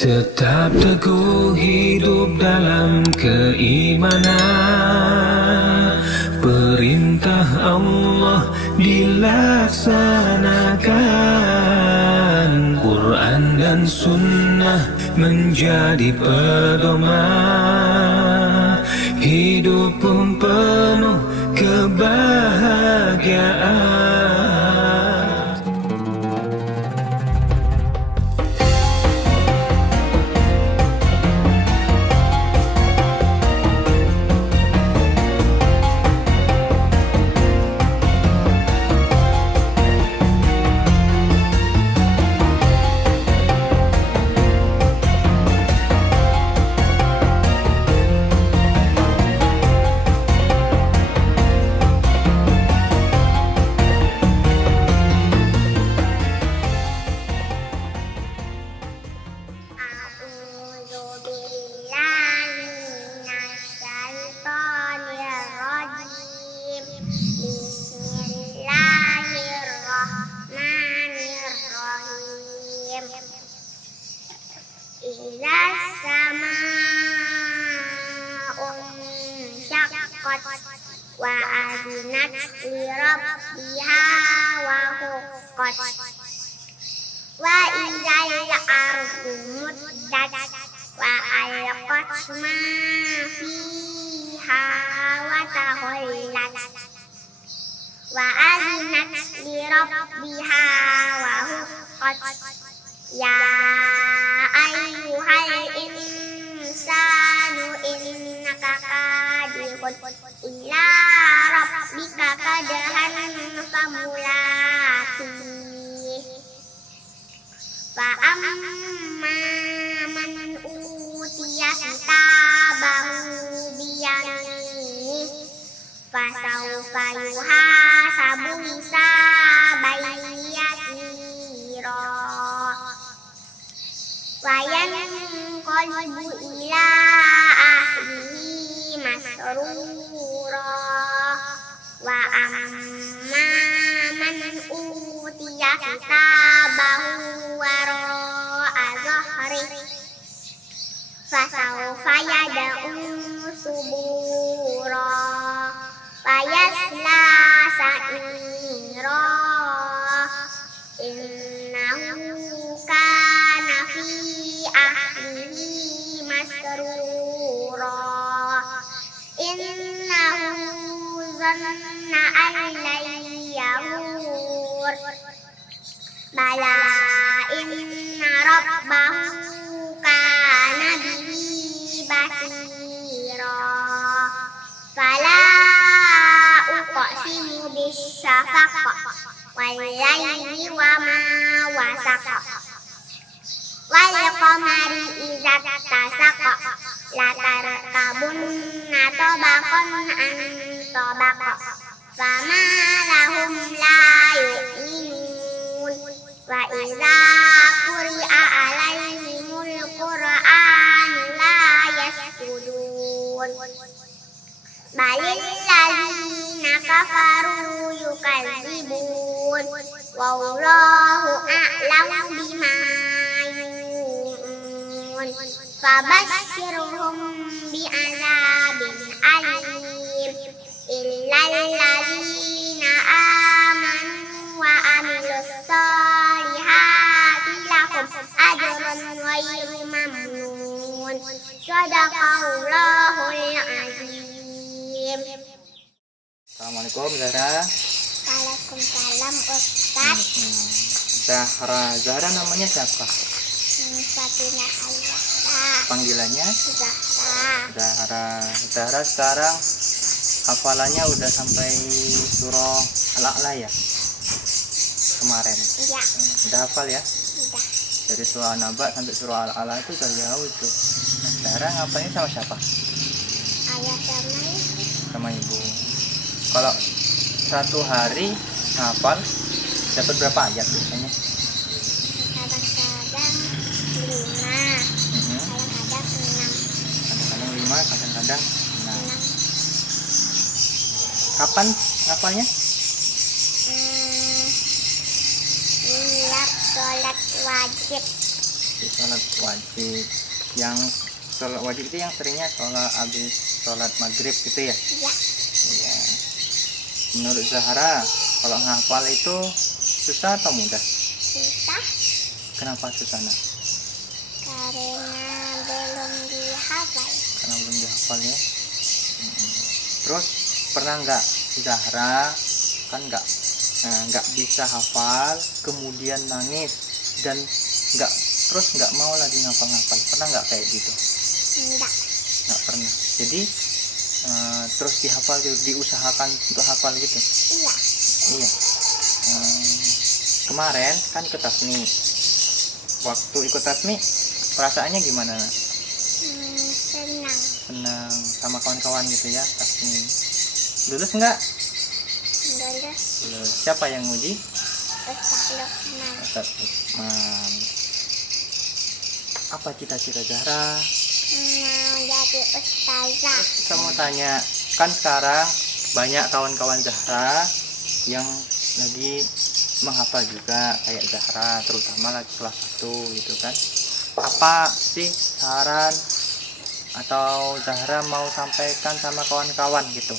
Tetap teguh hidup dalam keimanan, perintah Allah dilaksanakan, Quran dan Sunnah menjadi pedoman, hidup pun penuh kebahagiaan. Idza samaa'un syaqqat wa adinat li rabbiha wa huqqat wa idzal ardu muddat wa alqat ma fiha wa takhallat wa adinat li rabbiha wa huqqat ya ayyuhal insanu innaka kadihun ila rabbika kadahan famulaqih fa amma man utiya kitabahu biyaminihi fa sawfa yuhasabu hisaban yasira wa yanqalibu ila ahlihi masrura wa amma man utiya kitabahu wara'a dhahrihi fasawfa yad'u subura wa yasla sa'ira innahu kana fi ahlihi masrura innahu zanna an lan yahur bala inna rabbahu kana bihi basira fala uqsimu bisyafaq wal layli wa ma wasaqa wal qamari idza tasaqa la tarkabunna tabaqan an tabaqa fama lahum la yu'minun wa idza quri'a alaihimul qur'anu la yasjudun balil ladzina kafaru yukadzibun wallahu a'lamu bima yu'un fabashshirhum bi'adzabin alim illal ladzina amanu wa amilus solihati lahum ajrun ghairu mamnun sadaqallahul azim. Assalamualaikum Zahra. Waalaikumsalam Ustaz. Zahra namanya siapa? Sakinah Allah. Panggilannya? Zahra. Zahra sekarang hafalannya udah sampai surah Al-A'la ya? Kemarin. Iya. Udah hafal ya? Udah. Dari surah An-Naba sampai surah Al-A'la itu udah jauh itu. Nah, Zahra ngapain sama siapa? Ayah sama ibu. Sama ibu. Kalau satu hari hafal dapat berapa ayat biasanya? Kadang-kadang 5, kadang-kadang 6. Kadang-kadang 5, kadang-kadang 6. Kapan hafalnya? Lihat sholat wajib. sholat wajib. Yang sholat wajib itu yang seringnya sholat habis sholat maghrib gitu ya? Iya. Iya. Menurut Zahra, kalau ngapal itu susah atau mudah? Susah Kenapa susah nak? karena belum dihafal. Karena belum dihafal ya. Terus pernah nggak Zahra kan nggak bisa hafal, kemudian nangis dan nggak mau lagi ngapal-ngapal? Pernah nggak kayak gitu? Enggak. Nggak pernah. Jadi terus dihafal, diusahakan untuk hafal gitu. Iya. Iya. Kemarin kan ikut tasmi. Waktu ikut tasmi perasaannya gimana nak? Senang. Senang sama kawan-kawan gitu ya tasmi. Lulus nggak? Lulus. Lulus. Siapa yang nguji? Ustaz Lukman. Ustaz Lukman. Apa cita-cita Zahra? Mau jadi ustazah. Saya mau tanya, kan sekarang banyak kawan-kawan Zahra yang lagi menghafal juga kayak Zahra, terutama lagi kelas 1 gitu kan. Apa sih saran atau Zahra mau sampaikan sama kawan-kawan gitu?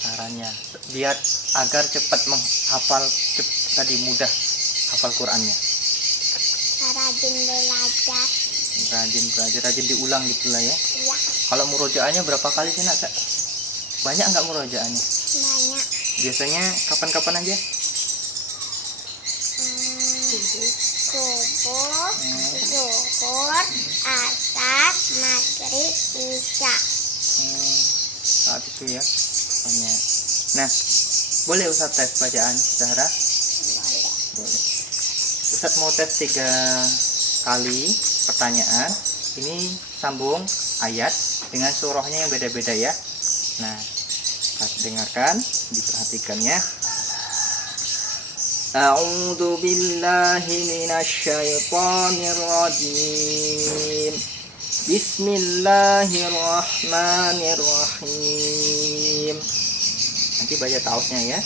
Sarannya biar agar cepat menghafal, tadi mudah hafal Qurannya. Rajin belajar. Rajin belajar, rajin diulang gitulah ya. Iya. Kalau murojaahnya berapa kali sih nak? Banyak nggak murojaahnya? Banyak. Biasanya kapan-kapan aja? Subuh, zuhur, asar, maghrib, isya. Saat itu ya banyak. Nah, boleh Ustaz tes bacaan Zahra? Boleh. Boleh. Ustaz mau tes 3 kali pertanyaan. Ini sambung ayat dengan surahnya yang beda-beda ya. Nah, dengarkan, diperhatikan ya. A'udzu billahi minasyaitonir rajim. Bismillahirrahmanirrahim. Nanti baca tausnya ya.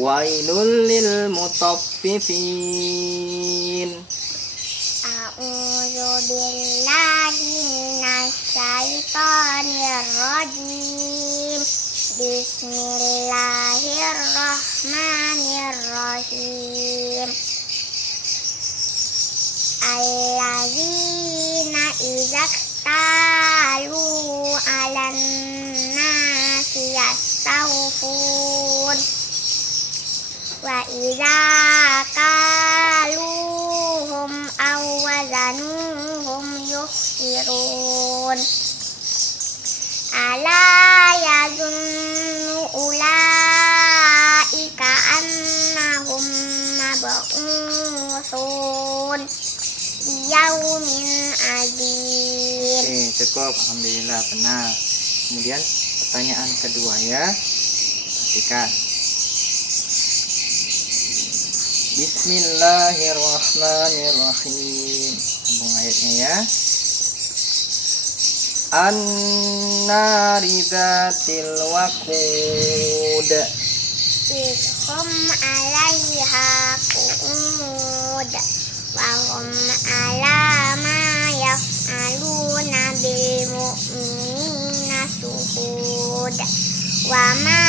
Wailul lil mutaffifin. A'udzu billahi minasyaitonir rajim. Bismillahirrahmanirrahim. Alladzina idza talu 'alan nasi yastawfun wa idza kaluhum aw wazanuhum yukhsirun. Ala yazunnu ulaika annahum mab'utsun yaumin adzim. Oke, cukup. Alhamdulillah, benar. Kemudian pertanyaan kedua ya. Perhatikan. Bismillahirrahmanirrahim. Sambung ayatnya ya. An-nari dzatil waqud. Idhum 'alaiha qu'ud wa hum 'ala ma yaf'aluna bil mu'minina shuhud wa ma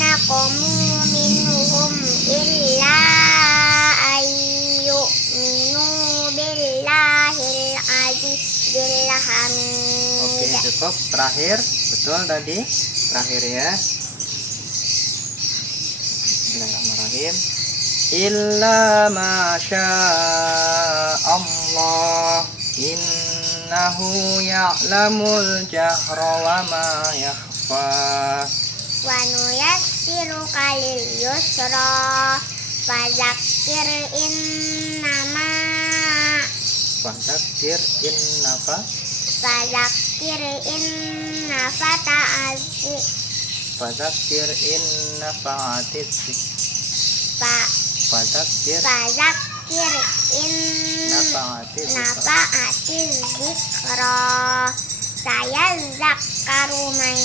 naqamu minhum illa ayyu'minu billahil azizil hamid. Oke, cukup. Terakhir, betul tadi. Terakhir ya. Bismillahirrahmanirrahim. Illa ma Allah innahu ya'lamul jahra wa ma yakhfa. Wa nuyassiruka lil yusra fadzakir innama Fadzakir innapa fadzakir inna fata'azi Fadzakir innafa'atis Fadzakir fadzakir inna nafa'atis fa'atiz zikra sayadzakkaru man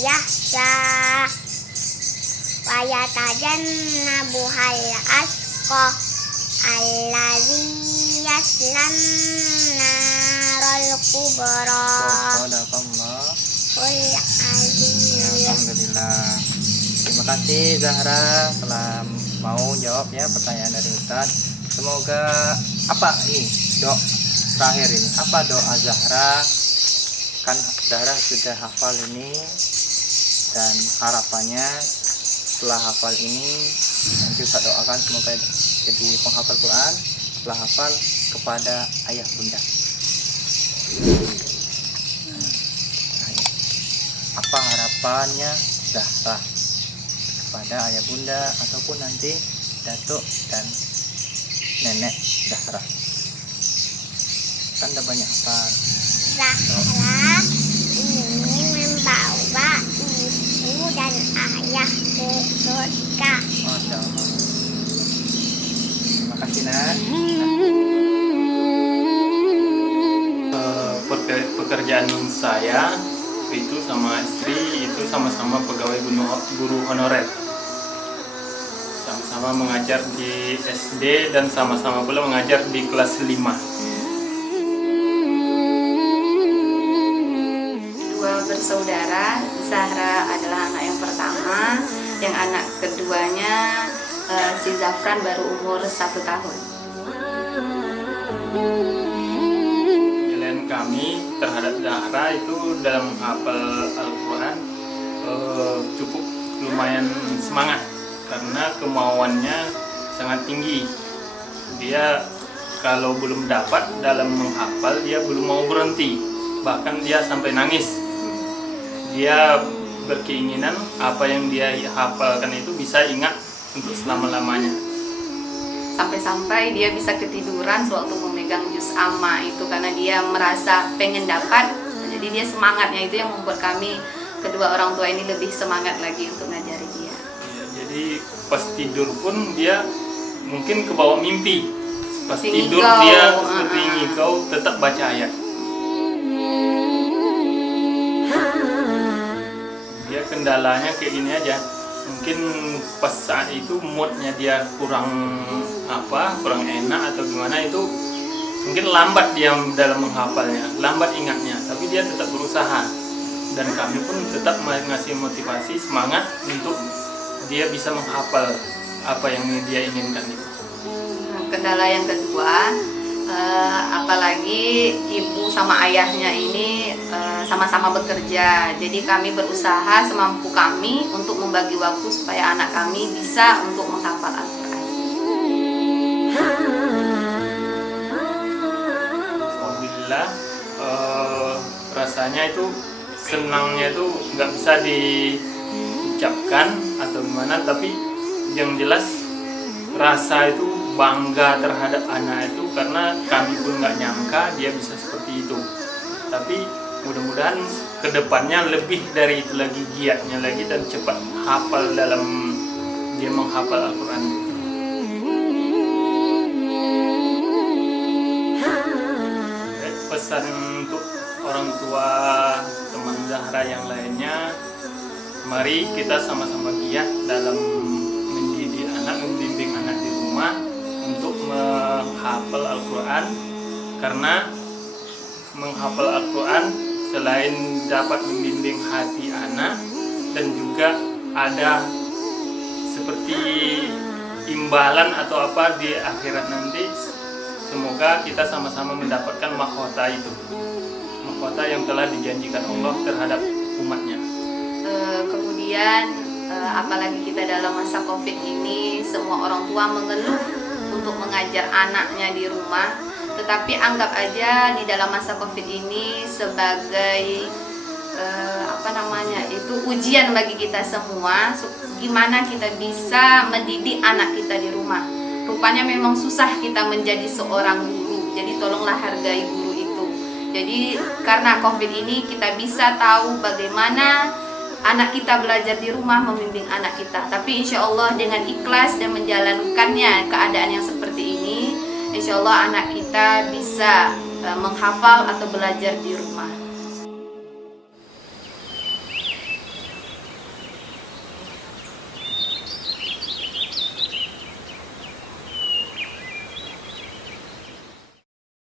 yahsha wa yatajannabuhal asqa allazi yaslan narol kubra. Sadaqallah. Azim. Alhamdulillah. Terima kasih Zahra telah mau jawab ya pertanyaan dari Ustaz. Semoga apa ini doa terakhir ini? Apa doa Zahra? Kan Zahra sudah hafal ini dan harapannya setelah hafal ini nanti Ustaz doakan semoga jadi penghafal Quran setelah hafal kepada ayah bunda. Apa harapannya Zahra kepada ayah bunda ataupun nanti datuk dan nenek Zahra? Kan ada banyak apa? Zahra ingin membawa ibu dan ayah ke surga. Masya Allah. Terima kasih Nak. Pekerjaan saya itu sama istri itu sama-sama pegawai guru honorer, sama-sama mengajar di SD dan sama-sama pula mengajar di kelas 5. Dua bersaudara, Zahra adalah anak yang pertama, yang anak keduanya si Zafran baru umur 1 tahun. Kami terhadap Zahra itu dalam menghafal Al-Quran cukup lumayan semangat karena kemauannya sangat tinggi. Dia kalau belum dapat dalam menghafal dia belum mau berhenti, bahkan dia sampai nangis. Dia berkeinginan apa yang dia hafalkan itu bisa ingat untuk selama-lamanya. Sampai-sampai dia bisa ketiduran sewaktu memegang juz amma itu karena dia merasa pengen dapat. Jadi dia semangatnya itu yang membuat kami kedua orang tua ini lebih semangat lagi untuk ngajari dia. Ya, jadi pas tidur pun dia mungkin kebawa mimpi. Pas tidur dia seperti ngigau tetap baca ayat. Dia kendalanya kayak ini aja. Mungkin pas saat itu moodnya dia kurang enak atau gimana, itu mungkin lambat dia dalam menghafalnya, lambat ingatnya, tapi dia tetap berusaha dan kami pun tetap ngasih motivasi semangat untuk dia bisa menghafal apa yang dia inginkan itu. Kendala yang kedua, apalagi ibu sama ayahnya ini sama-sama bekerja, jadi kami berusaha semampu kami untuk membagi waktu supaya anak kami bisa untuk menghafal Al-Quran. Alhamdulillah, rasanya itu senangnya itu nggak bisa diucapkan atau gimana, tapi yang jelas rasa itu bangga terhadap anak itu karena kami pun nggak nyangka dia bisa seperti itu. Tapi mudah-mudahan kedepannya lebih dari itu lagi, giatnya lagi dan cepat hafal dalam dia menghafal Al-Quran. Pesan untuk orang tua teman Zahra yang lainnya, mari kita sama-sama giat dalam mendidik anak, membimbing anak di rumah untuk menghafal Al-Quran, karena menghafal Al-Quran selain dapat membimbing hati anak dan juga ada seperti imbalan atau apa di akhirat nanti. Semoga kita sama-sama mendapatkan mahkota itu, mahkota yang telah dijanjikan Allah terhadap umatnya. Kemudian apalagi kita dalam masa COVID ini, semua orang tua mengeluh untuk mengajar anaknya di rumah, tetapi anggap aja di dalam masa COVID ini sebagai itu ujian bagi kita semua, gimana kita bisa mendidik anak kita di rumah. Rupanya memang susah kita menjadi seorang guru, jadi tolonglah hargai guru itu. Jadi karena COVID ini kita bisa tahu bagaimana anak kita belajar di rumah, membimbing anak kita. Tapi insya Allah dengan ikhlas dan menjalankannya keadaan yang seperti ini, insya Allah anak kita bisa menghafal atau belajar di rumah.